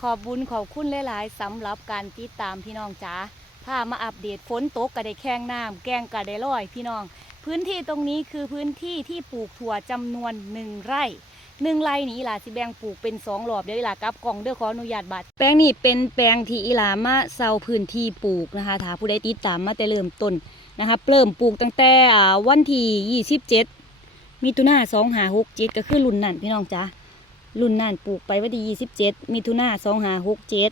ขอบบุญขอบคุณหลายๆสำหรับการติดตามพี่น้องจ๋าพามาอัปเดตฝนตกก็ได้แข้งน้ำแกงก็ได้ลอยพี่น้อง พื้นที่ตรงนี้คือพื้นที่ที่ปลูกถั่วจำนวนหนึ่งไร่หนึ่งไร่นี้อีหลาสิแบ่งปลูกเป็นสองรอบเดี๋ยวอีหลากลับกล่องเด้อขออนุญาตบัตรแปลงนี้เป็นแปลงที่อีหลามาเซาพื้นที่ปลูกนะคะถ้าผู้ใดติดตามมาแต่เริ่มต้นนะคะเริ่มปลูกตั้งแต่วันที่ยี่สิบเจ็ดมิถุนาสองหาหกเจ็ดก็คือรุ่นนั่นพี่น้องจ้า รุ่นนั่นปลูกไปวันที่ยี่สิบเจ็ดมิถุนาสองหาหกเจ็ด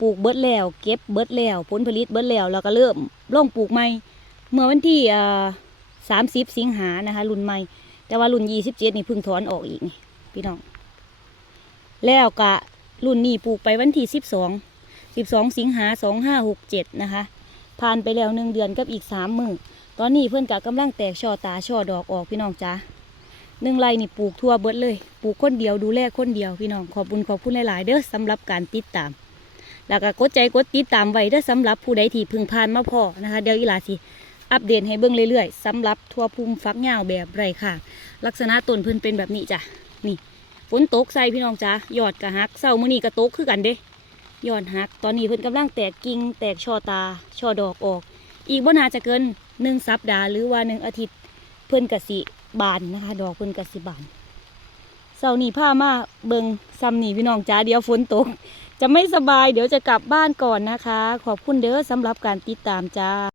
ปลูกเบิดแล้ว เก็บเบิดแล้ว ผลผลิตเบิดแล้วแล้วก็เริ่มลงปลูกใหม่ เมื่อวันที่สามสิบสิงหานะคะ รุ่นใหม่ แต่ว่ารุ่นยี่สิบเจ็ดนี่เพิ่งถอนออกอีกนี่พี่น้อง แล้วกะรุ่นนี้ปลูกไปวันที่สิบสองสิบสองสิงหาสองห้าหกเจ็ดนะคะ ผ่านไปแล้วหนึ่งเดือนกับอีกสามมือตอนนี้เพื่อนกะกำลังแตกช่อตาช่อดอกออกพี่น้องจ้า หนึ่งไรนี่ปลูกทั่วเบิดเลย ปลูกคนเดียวดูแลคนเดียวพี่น้องขอบคุญขอบคุณหลาย ๆ เด้อสำหรับการติดตาม แล้วก็กดใจกดติดตามไว้เด้อสำหรับผู้ใดที่เพึ่งผ่านมาพอนะคะ เดี๋ยวอีหลาสิอัปเดตให้เบิ่งเรื่อย ๆสำหรับทั่วภูมิฟักยาแบบไรค่ะ ลักษณะต้นพิ่นเป็นแบบนี้จ้ะนี่ฝนตกใส่พี่น้องจ้ะยอดกระหักเศร้ามือนี้กระตกคือกันเด้ยอดหัก ตอนนี้เพิ่นกำลังแตกกิ่งแตกช่อตาช่อดอกออก อีกบ่นาจะเกินหนึ่งสัปดาห์หรือว่าหนึ่งอาทิตย์เพิ่นกสิ บานนะคะ ดอกเพิ่นกสิบานเสาร์นี้ามาเบิงซ้ำนี่พี่น้องจ้าเดี๋ยวฝนตก จะไม่สบายเดี๋ยวจะกลับบ้านก่อนนะคะ ขอบคุณเด้อสำหรับการติดตามจ้า